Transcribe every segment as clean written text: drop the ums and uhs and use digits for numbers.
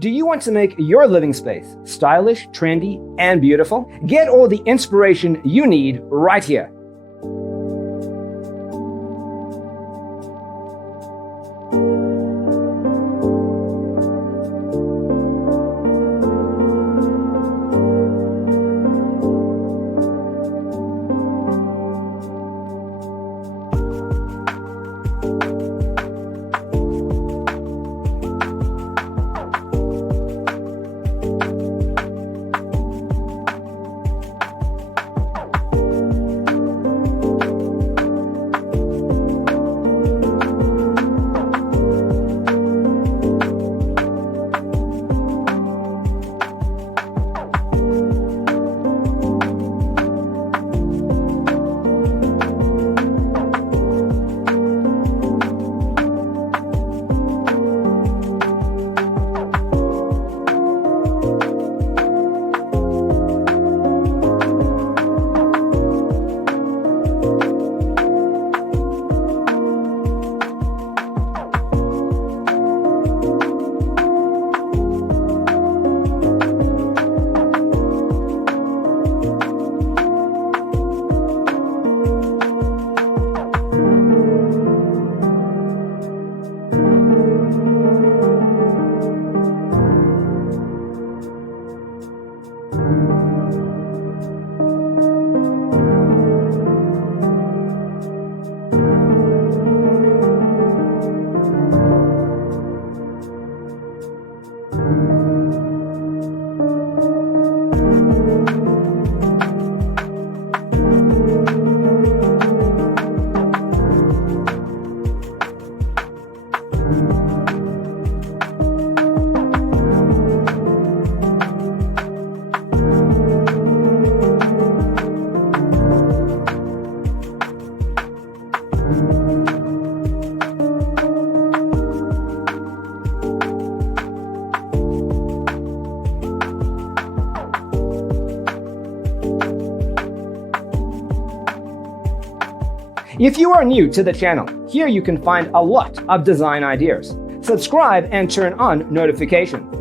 Do you want to make your living space stylish, trendy, and beautiful? Get all the inspiration you need right here. If you are new to the channel, here you can find a lot of design ideas. Subscribe and turn on notifications.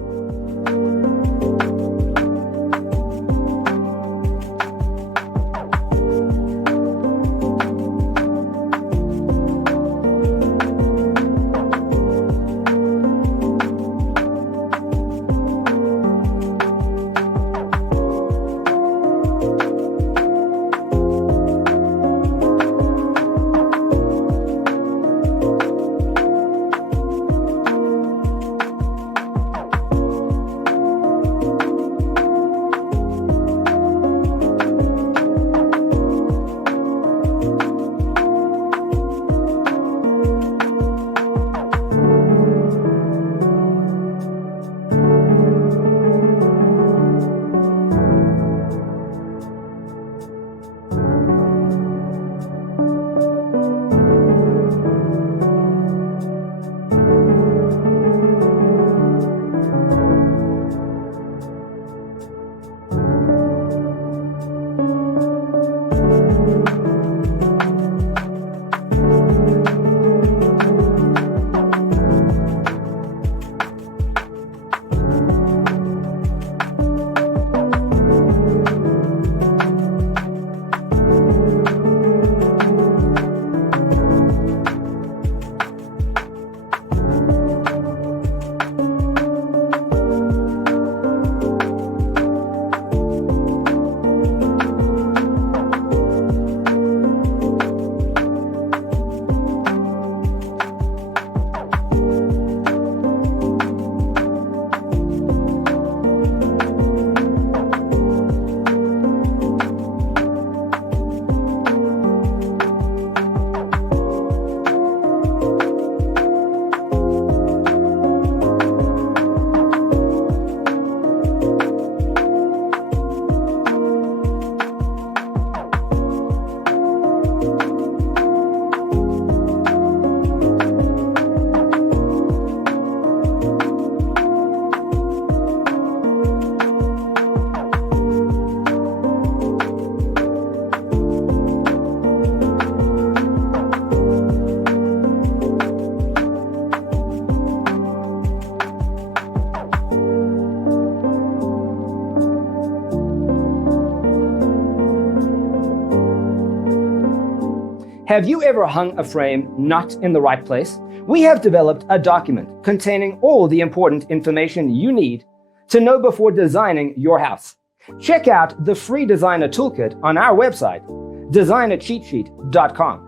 Have you ever hung a frame not in the right place? We have developed a document containing all the important information you need to know before designing your house. Check out the free designer toolkit on our website, designercheatsheet.com.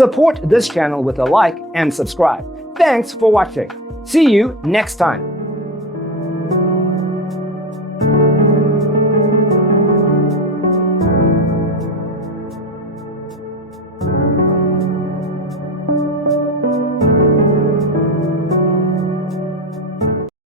Support this channel with a like and subscribe. Thanks for watching. See you next time.